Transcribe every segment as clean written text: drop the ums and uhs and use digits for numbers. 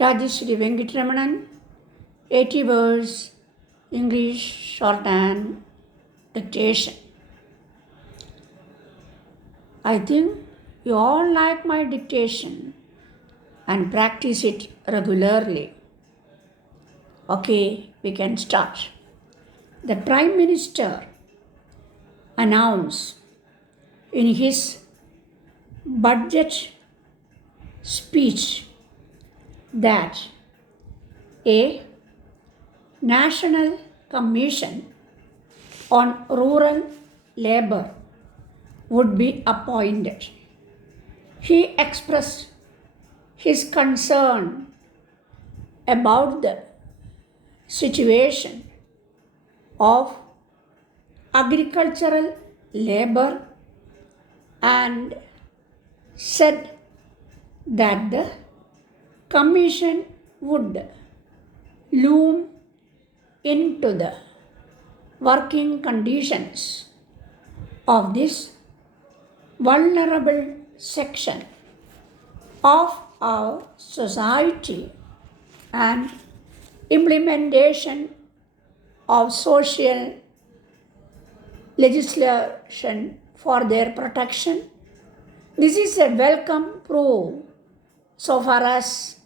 Rajeshri Venkatramanan, 80 words, English, Shorthand, Dictation. I think you all like my dictation and practice it regularly. Okay, we can start. The Prime Minister announced in his budget speech that a National Commission on Rural Labor would be appointed. He expressed his concern about the situation of agricultural labor and said that the commission would loom into the working conditions of this vulnerable section of our society and implementation of social legislation for their protection. This is a welcome proof so far as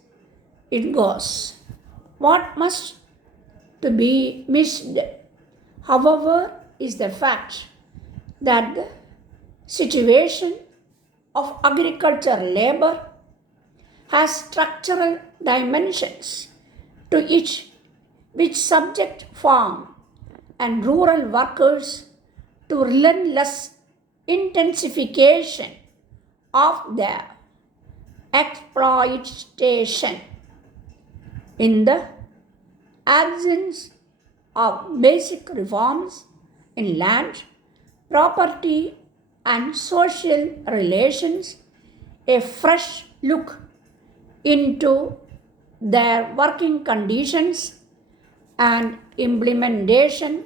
it goes. What must to be missed, however, is the fact that the situation of agricultural labor has structural dimensions to it which subject farm and rural workers to relentless intensification of their exploitation. In the absence of basic reforms in land, property, and social relations, a fresh look into their working conditions and implementation,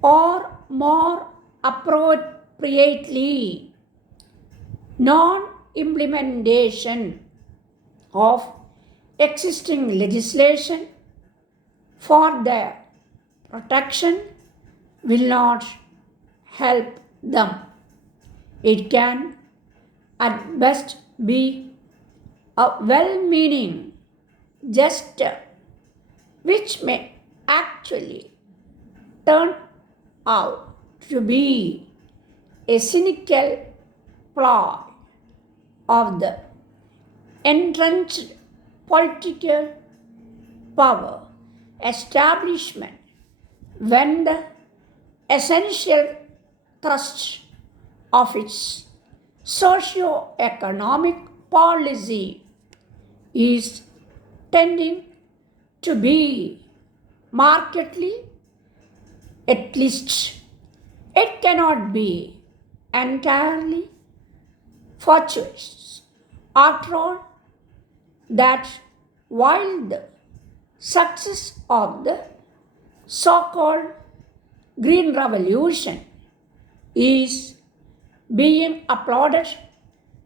or more appropriately, non-implementation of existing legislation for their protection will not help them. It can at best be a well-meaning gesture which may actually turn out to be a cynical ploy of the entrenched political power establishment when the essential thrust of its socio-economic policy is tending to be markedly, at least it cannot be entirely fortuitous. After all, that while the success of the so-called Green Revolution is being applauded,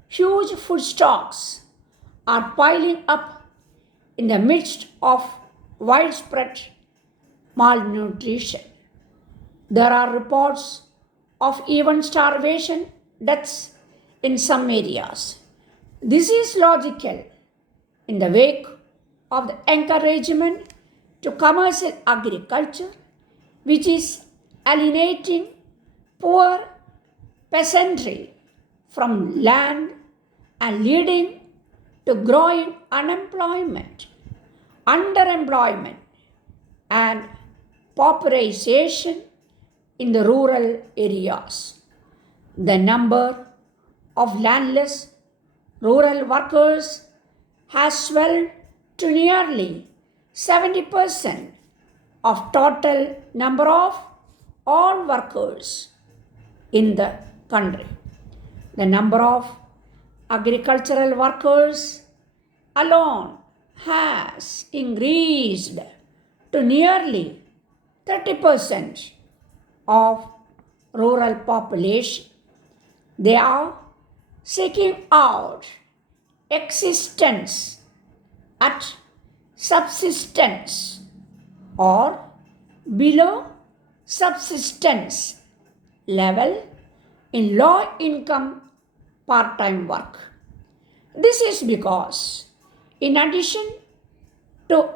huge food stocks are piling up in the midst of widespread malnutrition. There are reports of even starvation deaths in some areas. This is logical in the wake of the encouragement to commercial agriculture, which is alienating poor peasantry from land and leading to growing unemployment, underemployment, and pauperization in the rural areas. The number of landless rural workers has swelled to nearly 70% of total number of all workers in the country. The number of agricultural workers alone has increased to nearly 30% of rural population. They are seeking out existence at subsistence or below subsistence level in low income part time work. This is because, in addition to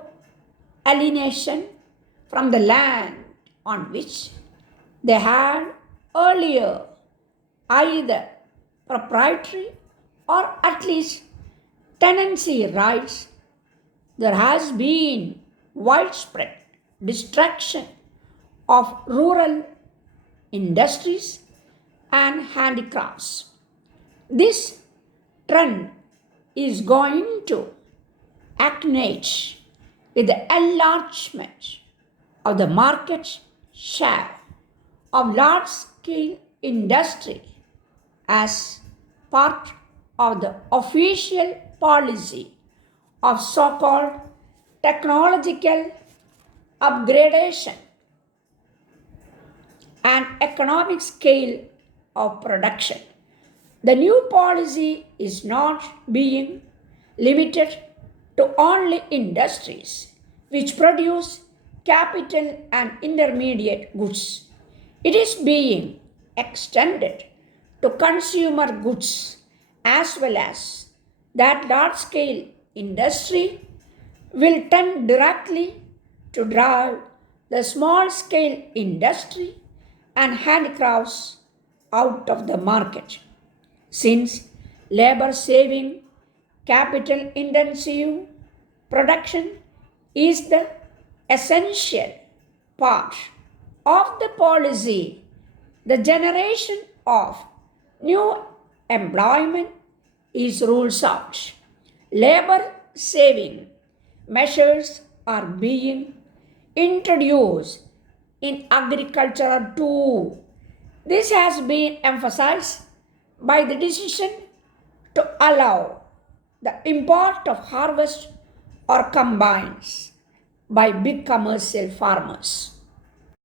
alienation from the land on which they had earlier either proprietary or at least tenancy rights, there has been widespread destruction of rural industries and handicrafts. This trend is going to acknowledge with the enlargement of the market share of large scale industry as part of the official policy of so called technological upgradation and economic scale of production. The new policy is not being limited to only industries which produce capital and intermediate goods. It is being extended to consumer goods as well as that large scale industry will tend directly to drive the small scale industry and handicrafts out of the market. Since labor saving, capital intensive production is the essential part of the policy, the generation of new employment is ruled out. Labor saving measures are being introduced in agriculture too. This has been emphasized by the decision to allow the import of harvest or combines by big commercial farmers.